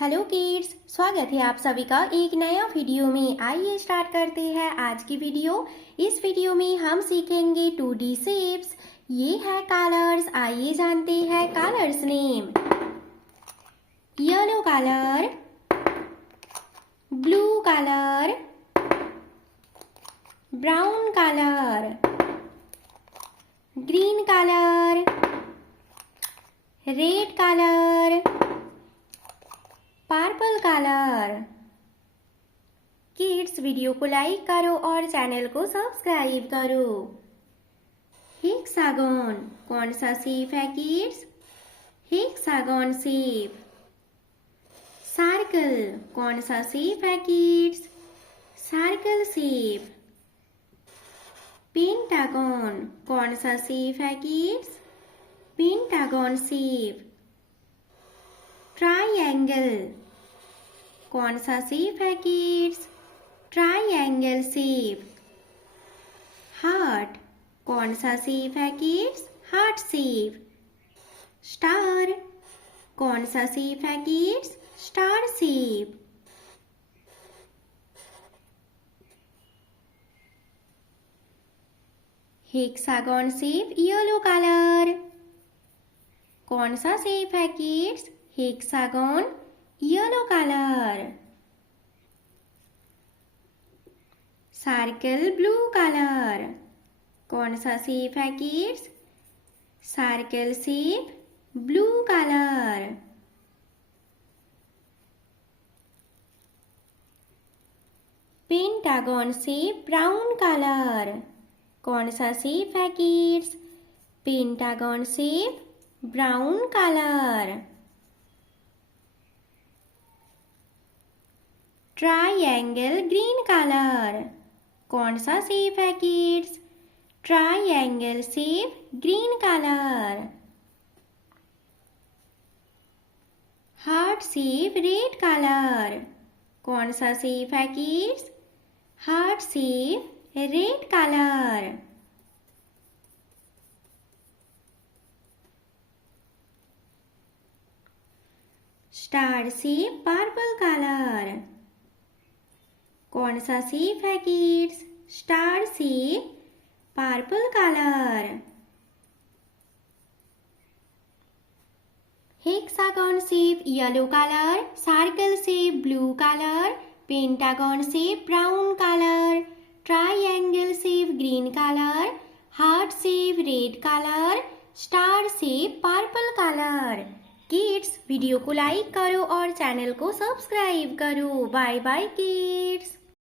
Hello kids, स्वागत है आप सभी का एक नया वीडियो में। आइए स्टार्ट करते हैं आज की वीडियो। इस वीडियो में हम सीखेंगे 2D शेप्स। ये है कलर्स। आइए जानते हैं colours name. Yellow colour, blue colour, brown colour, green colour, red colour, purple colour. Kids, video को लाइक करो और चैनल को सब्सक्राइब करो। हेक्सागोन कौन सा शेप है किड्स? Hexagon shape. सर्कल कौन सा शेप है किड्स? Circle shape. पेंटागन कौन सा शेप है किड्स? Pentagon shape. ट्रायंगल कौन सा शेप है किड्स? Triangle shape. हार्ट कौन सा शेप है किड्स? Heart shape. स्टार कौन सा शेप है kids? Star shape. Hexagon shape yellow colour. कौन सा शेप है kids? Hexagon yellow colour. Circle blue colour. कौन सा शेप है kids? Circle shape blue colour. Pentagon shape brown colour. कौन सा शेप है kids? Pentagon shape brown colour. Triangle green colour. कौन सा शेप है kids? Triangle shape green colour. Heart shape red colour. कौन सा शेप है kids? Heart shape red colour. Star shape purple colour. कौन सा शेप है kids? Star shape purple colour. Hexagon shape yellow colour. Circle shape blue colour. Pentagon shape brown colour. Triangle shape green colour. Heart shape red colour. Star shape purple colour. Kids, video को like करो और channel को subscribe करो। Bye bye kids.